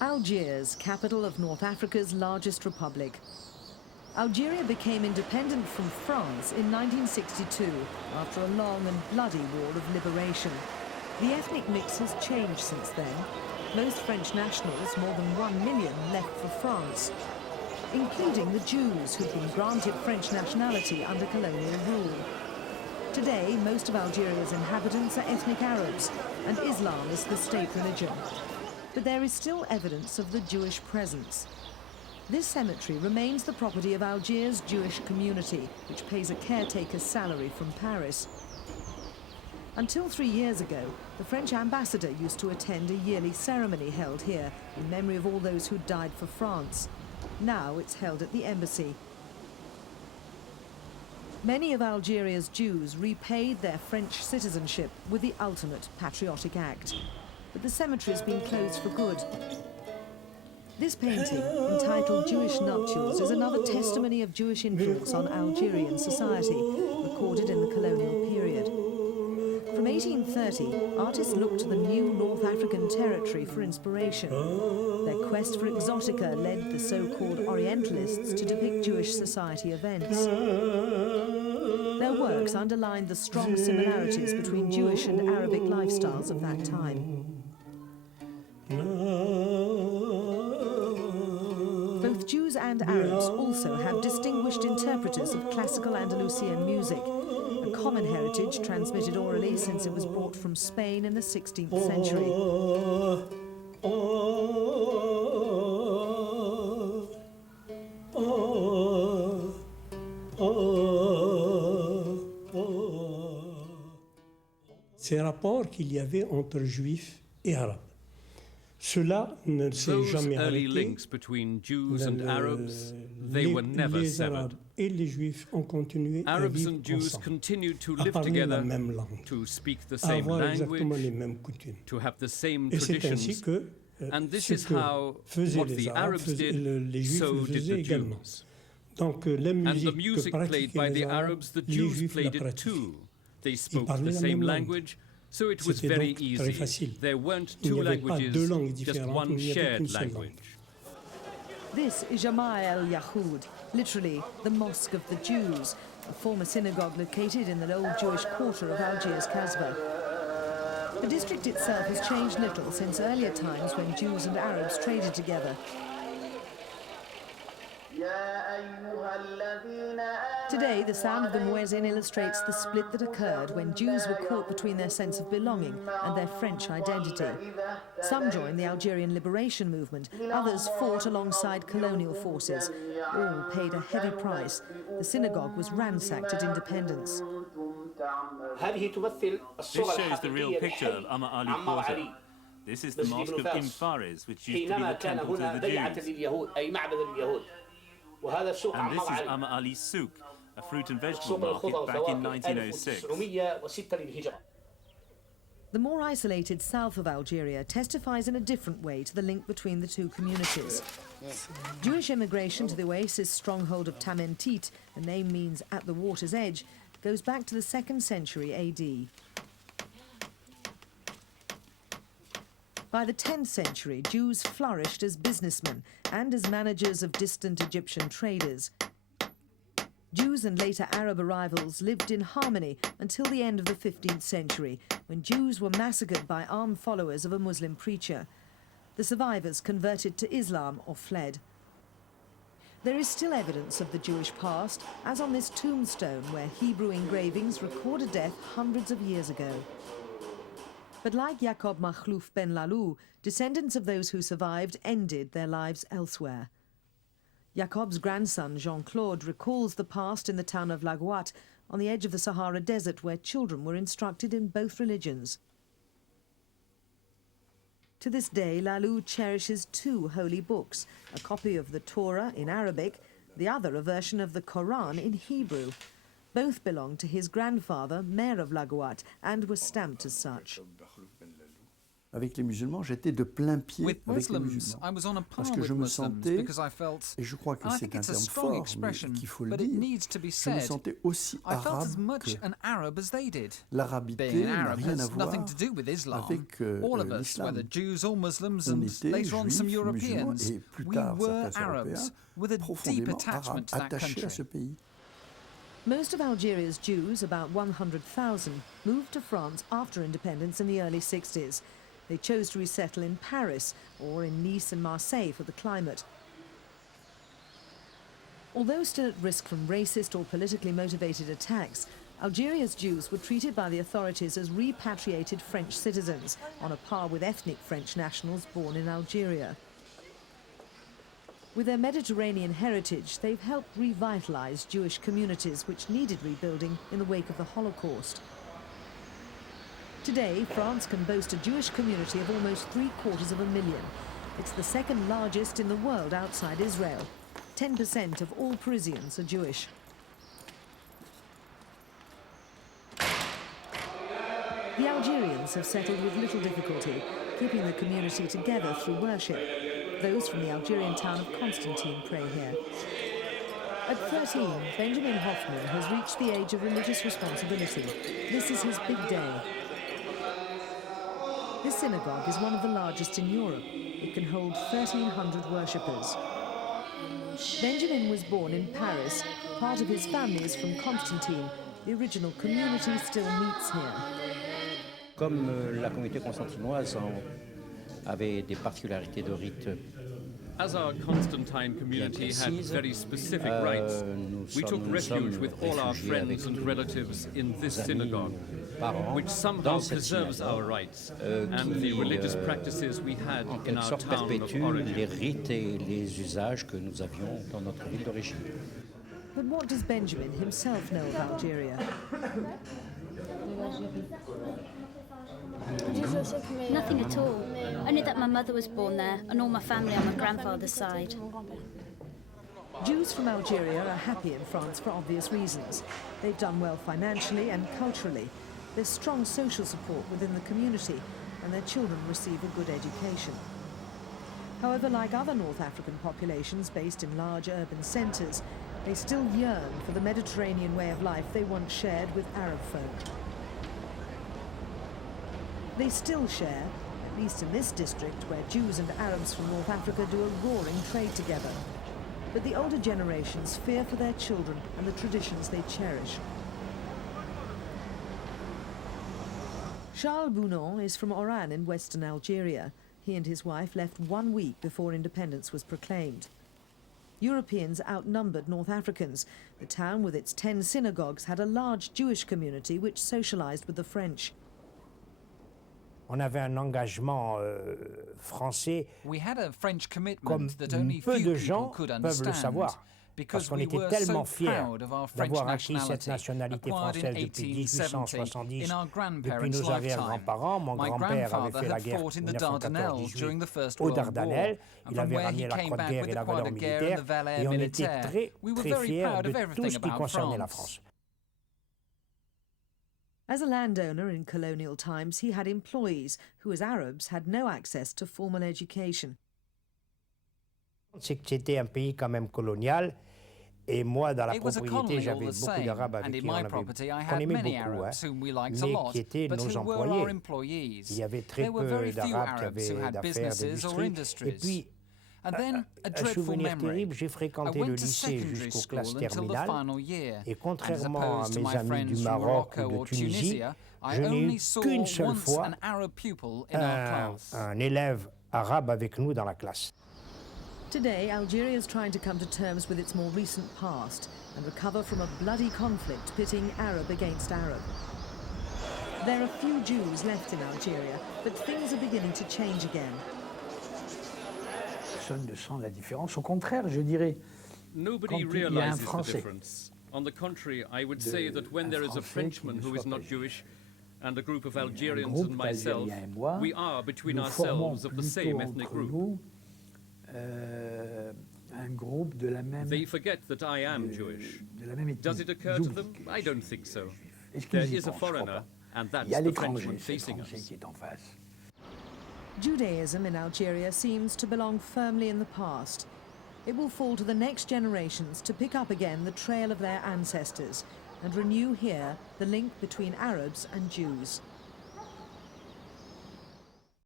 Algiers, capital of North Africa's largest republic. Algeria became independent from France in 1962 after a long and bloody war of liberation. The ethnic mix has changed since then. Most French nationals, more than 1 million, left for France, including the Jews who'd been granted French nationality under colonial rule. Today, most of Algeria's inhabitants are ethnic Arabs, and Islam is the state religion. But there is still evidence of the Jewish presence. This cemetery remains the property of Algiers' Jewish community, which pays a caretaker's salary from Paris. Until 3 years ago, the French ambassador used to attend a yearly ceremony held here in memory of all those who died for France. Now it's held at the embassy. Many of Algeria's Jews repaid their French citizenship with the ultimate patriotic act. But the cemetery has been closed for good. This painting, entitled Jewish Nuptials, is another testimony of Jewish influence on Algerian society, recorded in the colonial period. From 1830, artists looked to the new North African territory for inspiration. Their quest for exotica led the so-called Orientalists to depict Jewish society events. Their works underlined the strong similarities between Jewish and Arabic lifestyles of that time. Both Jews and Arabs also have distinguished interpreters of classical Andalusian music, a common heritage transmitted orally since it was brought from Spain in the 16th century. Ces rapports qu'il y avait entre Juifs et Arabes. Cela ne s'est jamais arrêté. Early links between Jews and Arabs, they were never severed. Et les Juifs ont continué à Arabs vivre and Jews ensemble, continued to à live parler la together, même langue, to speak the à same avoir exactement les language, mêmes coutumes. to have the same Et c'est ainsi traditions. que And this ce is que how faisaient what les the Arabes, Arabs did, les Juifs so le did faisaient the également. Jews. Donc la And the musique que music played by pratiquaient the les Arabes, Arabs, the les Jews Juifs la played it pratiquaient. too. They Ils spoke parlaient the la same même langue. language, so it was C'était very donc très easy. facile. There weren't Il two n'y avait pas deux languages, langues just différentes, one il n'y avait shared qu'une seule langue. language. This is Jamaa El Yahoud, literally the Mosque of the Jews, a former synagogue located in the old Jewish quarter of Algiers Kasbah. The district itself has changed little since earlier times when Jews and Arabs traded together. Today, the sound of the muezzin illustrates the split that occurred when Jews were caught between their sense of belonging and their French identity. Some joined the Algerian liberation movement, others fought alongside colonial forces. All paid a heavy price. The synagogue was ransacked at independence. This shows the real picture of Amma Ali Quarter. This is the Mosque of Fares, which used to be the temple to the Jews. And this is Amma Ali's souk, a fruit and vegetable market back in 1906. The more isolated south of Algeria testifies in a different way to the link between the two communities. Jewish immigration to the oasis stronghold of Tamentit, the name means at the water's edge, goes back to the 2nd century AD. By the 10th century, Jews flourished as businessmen and as managers of distant Egyptian traders. Jews and later Arab arrivals lived in harmony until the end of the 15th century, when Jews were massacred by armed followers of a Muslim preacher. The survivors converted to Islam or fled. There is still evidence of the Jewish past, as on this tombstone where Hebrew engravings record a death hundreds of years ago. But like Jacob Makhlouf Ben Lalou, descendants of those who survived ended their lives elsewhere. Jacob's grandson, Jean-Claude, recalls the past in the town of Laguat, on the edge of the Sahara Desert, where children were instructed in both religions. To this day, Lalou cherishes 2 holy books, a copy of the Torah in Arabic, the other a version of the Quran in Hebrew. Both belonged to his grandfather, mayor of Laguat, and were stamped as such. avec les musulmans, j'étais de plein pied With avec les Muslims, musulmans. I was on a Parce par que je with me Muslims sentais, because I felt, et je crois que and I c'est think un it's a terme strong fort, mais expression, qu'il faut le but it dire, needs to be je me said. sentais aussi I felt arabe as much que an Arab as they did. l'arabité Being an n'a Arab rien à has voir nothing to do with Islam. avec All of us, whether l'islam. Jews or Muslims, On and était later on some juifs, musulmans, Europeans, et plus we tard were certains Arabs Européens, with a deep profondément attachment arabes, to that attachés à ce country. pays. Most of Algeria's Jews, about 100,000, moved to France after independence in the early 60s. They chose to resettle in Paris or in Nice and Marseille for the climate. Although still at risk from racist or politically motivated attacks, Algeria's Jews were treated by the authorities as repatriated French citizens, on a par with ethnic French nationals born in Algeria. With their Mediterranean heritage, they've helped revitalise Jewish communities which needed rebuilding in the wake of the Holocaust. Today, France can boast a Jewish community of almost 750,000. It's the second largest in the world outside Israel. 10% of all Parisians are Jewish. The Algerians have settled with little difficulty, keeping the community together through worship. Those from the Algerian town of Constantine pray here. At 13, Benjamin Hoffman has reached the age of religious responsibility. This is his big day. This synagogue is one of the largest in Europe. It can hold 1,300 worshippers. Benjamin was born in Paris. Part of his family is from Constantine. The original community still meets here. Comme la communauté constantinoise avait des particularités de rite. As our Constantine community had very specific rites, we took refuge with all our friends and relatives in this synagogue, which somehow preserves our rites and the religious practices we had in our town of origin. Les rites et les usages que nous avions dans notre ville d'origine. But what does Benjamin himself know of Algeria? Nothing at all. Only that my mother was born there and all my family on my grandfather's side. Jews from Algeria are happy in France for obvious reasons. They've done well financially and culturally. There's strong social support within the community and their children receive a good education. However, like other North African populations based in large urban centres, they still yearn for the Mediterranean way of life they once shared with Arab folk. They still share, at least in this district where Jews and Arabs from North Africa do a roaring trade together. But the older generations fear for their children and the traditions they cherish. Charles Bounon is from Oran in western Algeria. He and his wife left 1 week before independence was proclaimed. Europeans outnumbered North Africans. The town with its 10 synagogues had a large Jewish community which socialized with the French. On avait un engagement français. We had a French Comme commitment that only peu few de people gens could peuvent le understand, savoir. because Parce qu'on we était were tellement so fiers proud of our French d'avoir acquis cette nationality, nationalité acquired in française depuis 1870 in our 1870. Depuis grandparents' nos lifetime. arrière-grands-parents, mon My grand-père avait grandfather fait la had guerre fought in the Dardanelles during the First World aux Dardanelles. War, Il and avait from where ramené he la came croix de back guerre with et the la Croix valeur de Guerre and the militaire. Valère Et on était Militaire. très, We were très very fiers proud de of tout everything ce qui about concernait la France. France. As a landowner in colonial times, he had employees who, as Arabs, had no access to formal education. C'est que c'était un pays quand même colonial. Et moi, dans la It was a propriété, colony all j'avais the beaucoup same, d'Arabes and avec in qui on my property I qu'on had aimait many beaucoup, Arabs whom we liked a mais lot, qui étaient but nos who were our employés. employees. Il y avait très There were peu very few d'Arabes qui Arabs who avaient had d'affaires, businesses or d'industrie. Et industries. puis, And then, a un dreadful souvenir memory. terrible, j'ai I fréquenté le went to lycée secondary jusqu'aux school classes until the terminales. final year. Et And as contrairement à opposed to mes my amis du friends from Maroc Morocco ou de or Tunisie, Tunisia, I je n'ai only eu saw qu'une seule once fois an Arab pupil in our class. un élève arabe avec nous dans la classe. Today, Algeria is trying to come to terms with its more recent past and recover from a bloody conflict pitting Arab against Arab. There are few Jews left in Algeria, but things are beginning to change again. Personne ne sent la différence. Au contraire, je dirais, Nobody quand il y a un realizes the Français, difference. On the contrary, I would say that when there is a Frenchman who is not Jewish and a group of Algerians and myself, we are between ourselves of the same ethnic group. Un groupe de la même, They forget that I am Jewish. de la même ethnie. Does it occur to them? I don't think so. There is a foreigner, and that's Il y a the l'étranger, Frenchman c'est facing l'étranger us. qui est en face. Judaism in Algeria seems to belong firmly in the past. It will fall to the next generations to pick up again the trail of their ancestors and renew here the link between Arabs and Jews.